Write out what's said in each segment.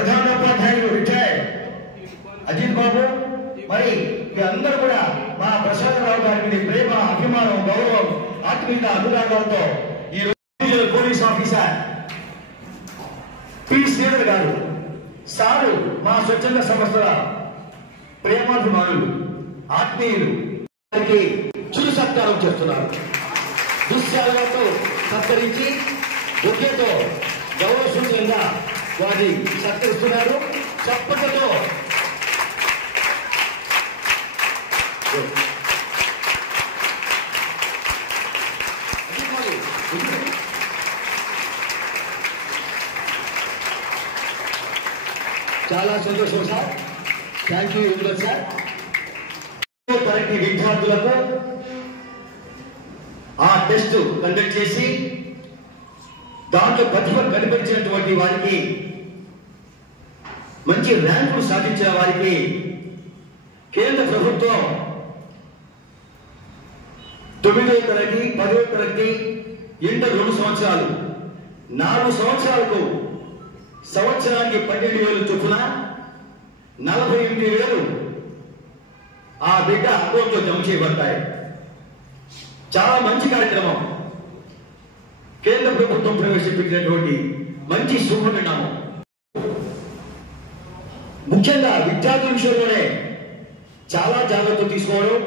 ప్రధానోపాధ్యాయులు రిటైర్డ్ అజిత్ బాబు, మరి అందరూ కూడా మా ప్రసాదరావు గారి మీద ప్రేమ, అభిమానం, గౌరవం, ఆత్మీయత, అనురాగాలతో ఈ రోజు పోలీస్ ఆఫీసర్ పి శ్రీధర్ గారు సారు మా స్వచ్ఛంద సంస్థల ప్రేమాభిమానులు, ఆత్మీయులు వారికి చురు సత్కారం చేస్తున్నారు. దుశ్శాలతో సత్కరించి బొకేతో గౌరవ సూచనగా వారిని సత్కరిస్తున్నారు. చప్పట్లతో చాలా సంతోషం sir. Thank you very much sir. తరగతి విద్యార్థులకు ఆ టెస్ట్ కండక్ట్ చేసి దాంట్లో ప్రతిభ కనిపించినటువంటి వారికి, మంచి ర్యాంకులు సాధించిన వారికి కేంద్ర ప్రభుత్వం 9వ తరగతి 10వ తరగతి ఇంటర్ 2 సంవత్సరాలు 4 సంవత్సరాలకు సంవత్సరానికి 12,000 చొప్పున 48,000 ఆ బిడ్డ అకౌంట్లో జమ చేయబడతాయి. చాలా మంచి కార్యక్రమం. కేంద్ర ప్రభుత్వం ప్రవేశపెట్టినటువంటి మంచి శుభపరిణామం. ముఖ్యంగా విద్యార్థుల విషయంలోనే చాలా జాగ్రత్తలు తీసుకోవడం,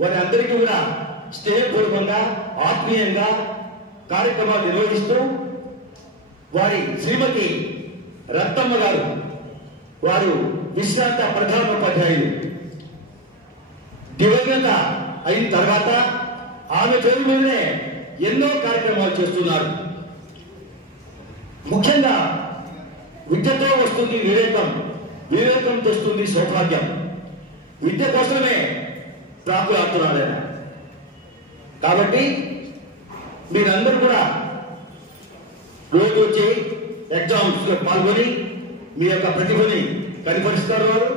వారి అందరికీ కూడా స్నేహపూర్వకంగా, ఆత్మీయంగా కార్యక్రమాలు నిర్వహిస్తూ వారి శ్రీమతి రత్తమ్మ గారు, వారు విశ్రాంత ప్రధానోపాధ్యాయులు, దివంగత అయిన తర్వాత ఆమె పేరు మీదనే ఎన్నో కార్యక్రమాలు చేస్తున్నారు. ముఖ్యంగా విద్యతో వస్తుంది వివేకం, వివేకం తెస్తుంది సౌభాగ్యం. విద్య కోసమే ప్రాకులాడుతున్నాడు. కాబట్టి మీరందరూ కూడా రోజు వచ్చి ఎగ్జామ్స్ లో పాల్గొని మీ యొక్క ప్రతిభని కనపరుస్తారు. వారు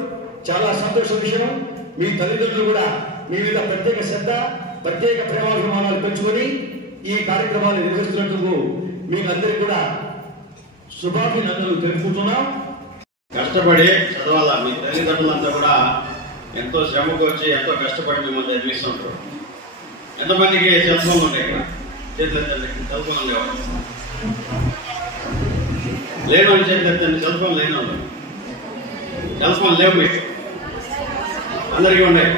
చాలా సంతోష విషయం. మీ తల్లిదండ్రులు కూడా మీ మీద ప్రత్యేక శ్రద్ధ, ప్రత్యేక ప్రేమాభిమానాలు పెంచుకొని ఈ కార్యక్రమాలు నిర్వహిస్తున్నందుకు మీకు అందరికీ కూడా శుభాభినందనలు తెలుపుతున్నాం. కష్టపడి చదవాలా. మీ తల్లిదండ్రులంతా కూడా ఎంతో శ్రమకు వచ్చి ఎంతో కష్టపడి మిమ్మల్ని చదివిస్తుంటారు. ఎంతమందికి సెల్ ఫోన్లు ఉంటాయి? ఇక్కడ చేతులు సెల్ ఫోన్ ఉండేవాళ్ళు లేని చేతులు సెల్ ఫోన్ లేని వాళ్ళు, సెల్ ఫోన్ లేవు మీకు అందరికీ ఉన్నాయి.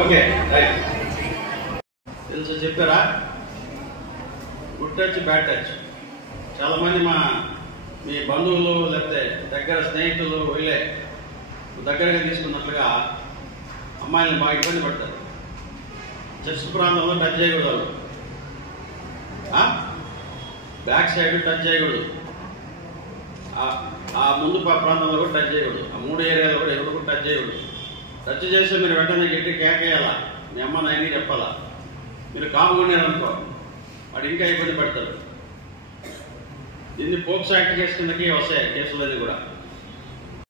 Okay right. తెలుసు చెప్పారా? Good touch, bad touch. చాలా మంది మీ బంధువులు లేకపోతే దగ్గర స్నేహితులు వీళ్ళే దగ్గరగా తీసుకున్నట్లుగా అమ్మాయిలను బాగా ఇబ్బంది పడతారు. చెస్ట్ ప్రాంతంలో టచ్ చేయకూడదు, బ్యాక్ సైడ్ టచ్ చేయకూడదు, ఆ ముందు ప్రాంతంలో కూడా టచ్ చేయకూడదు, ఆ 3 ఏరియాలో కూడా ఎవరు కూడా టచ్ చేయకూడదు. టచ్ చేస్తే మీరు వెంటనే గట్టి కేకేయాలా, మీ అమ్మ నాయని చెప్పాలా. మీరు కాముకున్నారనుకో వాడు ఇంకా ఇబ్బంది పడతారు. దీన్ని పోక్సో యాక్ట్ కేసు కిందకి వస్తాయి కేసులు. అది కూడా